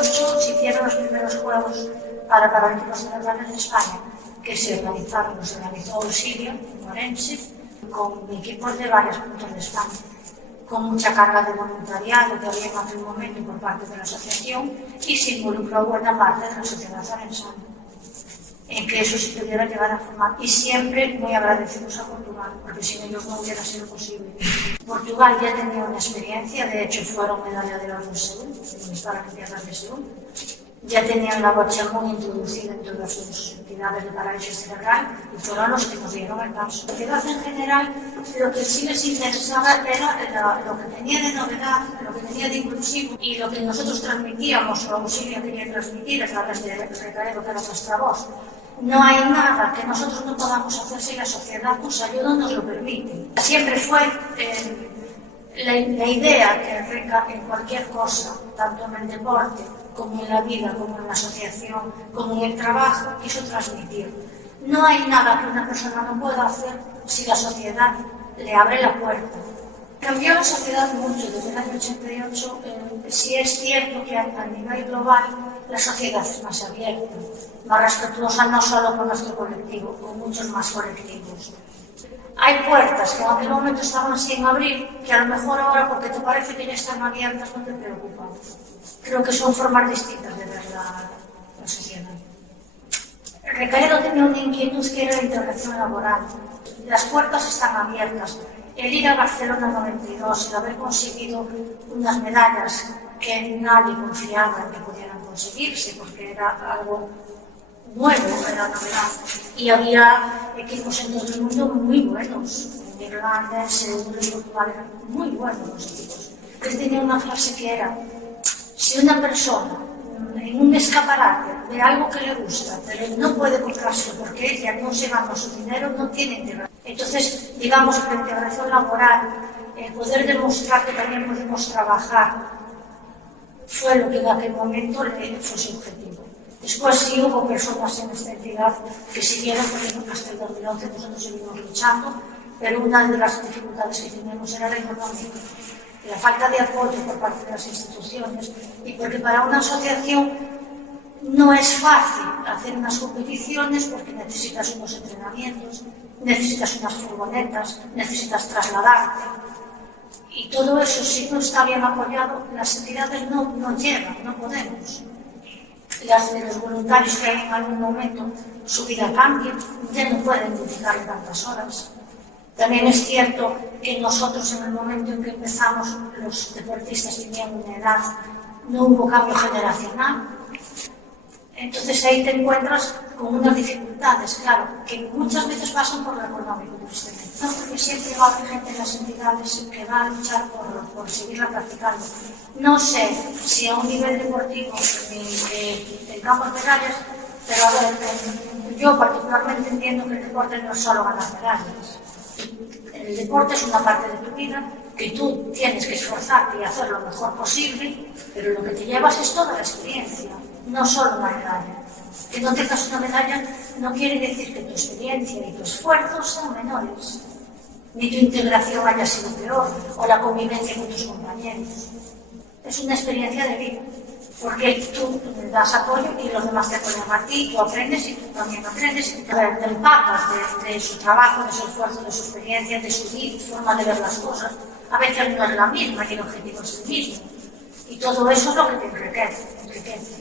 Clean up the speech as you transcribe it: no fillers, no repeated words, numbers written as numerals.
98 se hicieron los primeros Juegos Paralímpicos Celebrales de España, que se organizó Auxilio, en Orense, con equipos de varios puntos de España, con mucha carga de voluntariado que había en aquel momento por parte de la asociación y se involucró buena parte de la sociedad orensana en que eso se pudiera llegar a formar, y siempre muy agradecidos a Portugal, porque sin ellos no hubiera sido posible. Portugal ya tenía una experiencia, de hecho fueron medalla de oro en Seúl, en las Paralimpiadas de Seúl, ya tenían la bocha muy introducida en todas sus entidades de parálisis cerebral y fueron los que nos dieron el paso. La sociedad en general, lo que sí les interesaba era lo que tenía de novedad, lo que tenía de inclusivo y lo que nosotros transmitíamos, o Auxilio quería transmitir a través de Recaredo, que era nuestra voz. No hay nada que nosotros no podamos hacer si la sociedad nos ayuda o nos lo permite. Siempre fue la idea que en cualquier cosa, tanto en el deporte, como en la vida, como en la asociación, como en el trabajo, quiso transmitir. No hay nada que una persona no pueda hacer si la sociedad le abre la puerta. Cambió la sociedad mucho desde el año 88. Sí es cierto que a nivel global la sociedad es más abierta, más respetuosa no solo con nuestro colectivo, con muchos más colectivos. Hay puertas que en aquel momento estaban sin abrir, que a lo mejor ahora, porque te parece que ya están abiertas, no te preocupan. Creo que son formas distintas de ver la sociedad. Recaredo tenía una inquietud que era la integración laboral. Las puertas están abiertas. El ir a Barcelona 92, el haber conseguido unas medallas que nadie confiaba en que pudieran conseguirse, porque era algo nuevo, era novedad. Y había equipos en todo el mundo muy buenos. En Irlanda, en Seúl, en Portugal, eran muy buenos los equipos. Él tenía una frase que era: si una persona en un escaparate ve algo que le gusta, pero no puede comprarse porque ella no se gana su dinero, no tiene integración. Entonces, digamos que la integración laboral, el poder demostrar que también podemos trabajar, fue lo que en aquel momento fue su objetivo. Después sí hubo personas en esta entidad que siguieron, porque hasta el 2011 nosotros seguimos luchando, pero una de las dificultades que teníamos era la económica, la falta de apoyo por parte de las instituciones, y porque para una asociación no es fácil hacer unas competiciones porque necesitas unos entrenamientos, necesitas unas furgonetas, necesitas trasladarte. Y todo eso, si no está bien apoyado, las entidades no llegan, no podemos. Los voluntarios que hay en algún momento, su vida cambia, ya no pueden dedicarle tantas horas. También es cierto que nosotros, en el momento en que empezamos, los deportistas tenían una edad, no hubo cambio generacional. Entonces ahí te encuentras con unas dificultades, claro, que muchas veces pasan por lo económico, tristemente. No, porque siempre va a haber gente en las entidades que va a luchar por seguirla practicando. No sé si a un nivel deportivo tengamos medallas, pero a ver, yo particularmente entiendo que el deporte no es solo ganar medallas. El deporte es una parte de tu vida que tú tienes que esforzarte y hacer lo mejor posible, pero lo que te llevas es toda la experiencia, no solo una medalla. Que no tengas una medalla no quiere decir que tu experiencia y tu esfuerzo sean menores, ni tu integración haya sido peor, o la convivencia con tus compañeros. Es una experiencia de vida, porque tú das apoyo y los demás te apoyan a ti, tú aprendes y tú también aprendes, y te empapas de su trabajo, de su esfuerzo, de su experiencia, de su forma de ver las cosas. A veces no es la misma y el objetivo es el mismo. Y todo eso es lo que te enriquece.